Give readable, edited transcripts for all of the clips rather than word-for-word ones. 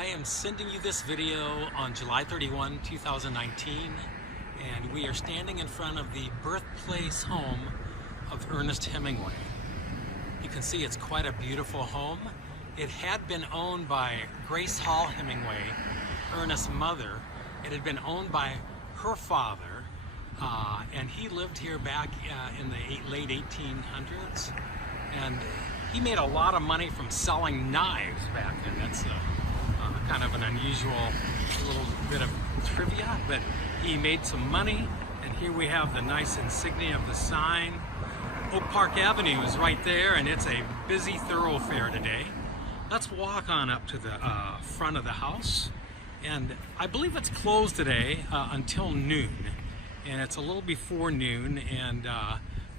I am sending you this video on July 31, 2019, and we are standing in front of the birthplace home of Ernest Hemingway. You can see it's quite a beautiful home. It had been owned by Grace Hall Hemingway, Ernest's mother. It had been owned by her father, and he lived here back in the late 1800s. And he made a lot of money from selling knives back then. That's kind of an unusual little bit of trivia, but he made some money, and here we have the nice insignia of the sign. Oak Park Avenue is right there, and it's a busy thoroughfare today. Let's walk on up to the front of the house, and I believe it's closed today until noon, and it's a little before noon, and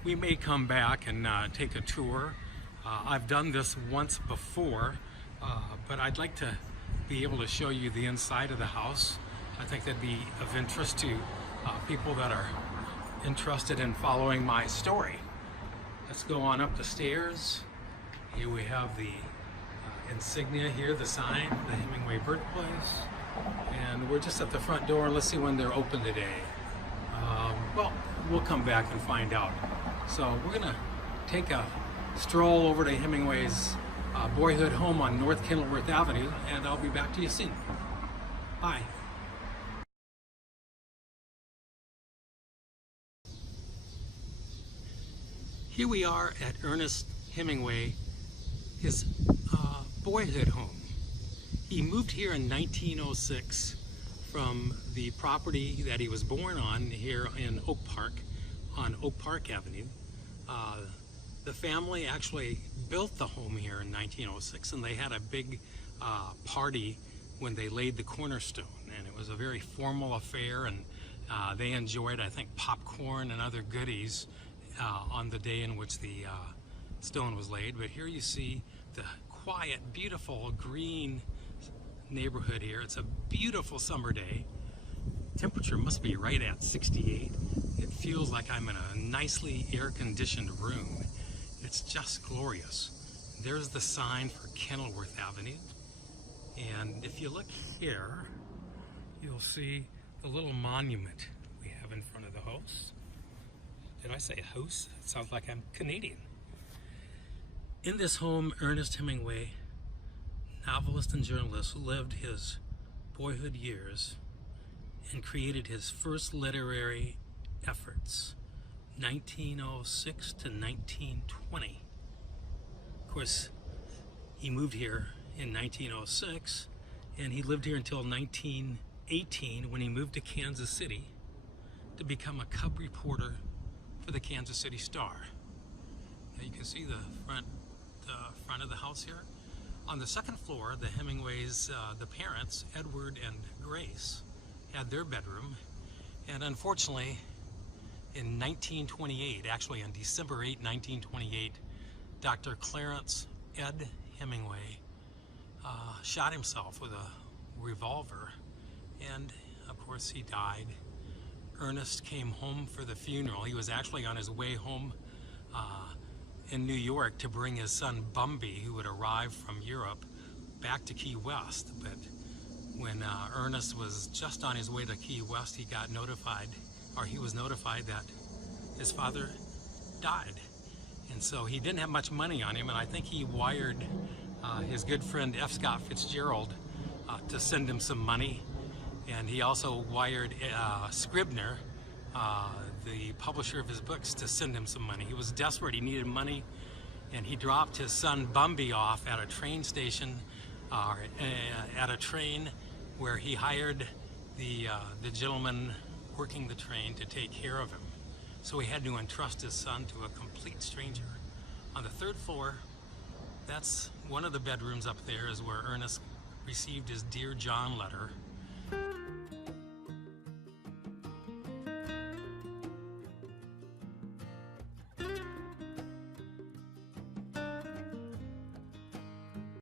we may come back and take a tour. I've done this once before, but I'd like to be able to show you the inside of the house. I think that'd be of interest to people that are interested in following my story. Let's go on up the stairs. Here we have the insignia here, the sign, the Hemingway birthplace. And we're just at the front door. Let's see when they're open today. Well, we'll come back and find out. So we're gonna take a stroll over to Hemingway's boyhood home on North Kenilworth Avenue, and I'll be back to you soon. Bye. Here we are at Ernest Hemingway, his boyhood home. He moved here in 1906 from the property that he was born on here in Oak Park, on Oak Park Avenue. The family actually built the home here in 1906, and they had a big party when they laid the cornerstone, and it was a very formal affair, and they enjoyed, I think, popcorn and other goodies on the day in which the stone was laid. But here you see the quiet, beautiful green neighborhood here. It's a beautiful summer day. Temperature must be right at 68. It feels like I'm in a nicely air-conditioned room. It's just glorious. There's the sign for Kenilworth Avenue. And if you look here, you'll see the little monument we have in front of the house. Did I say house? It sounds like I'm Canadian. In this home, Ernest Hemingway, novelist and journalist, lived his boyhood years and created his first literary efforts, 1906 to 1920. Of course, he moved here in 1906, and he lived here until 1918 when he moved to Kansas City to become a cub reporter for the Kansas City Star. Now you can see the front of the house here. On the second floor, the Hemingways, the parents, Edward and Grace, had their bedroom, and unfortunately, in 1928, actually on December 8, 1928, Dr. Clarence Ed Hemingway shot himself with a revolver, and of course he died. Ernest came home for the funeral. He was actually on his way home in New York to bring his son Bumby, who had arrived from Europe, back to Key West. But when Ernest was just on his way to Key West, he got notified, or he was notified that his father died. And so he didn't have much money on him, and I think he wired his good friend F. Scott Fitzgerald to send him some money. And he also wired Scribner, the publisher of his books, to send him some money. He was desperate, he needed money, and he dropped his son Bumby off at a train station, at a train where he hired the gentleman working the train to take care of him. So he had to entrust his son to a complete stranger. On the third floor, that's one of the bedrooms up there, is where Ernest received his Dear John letter.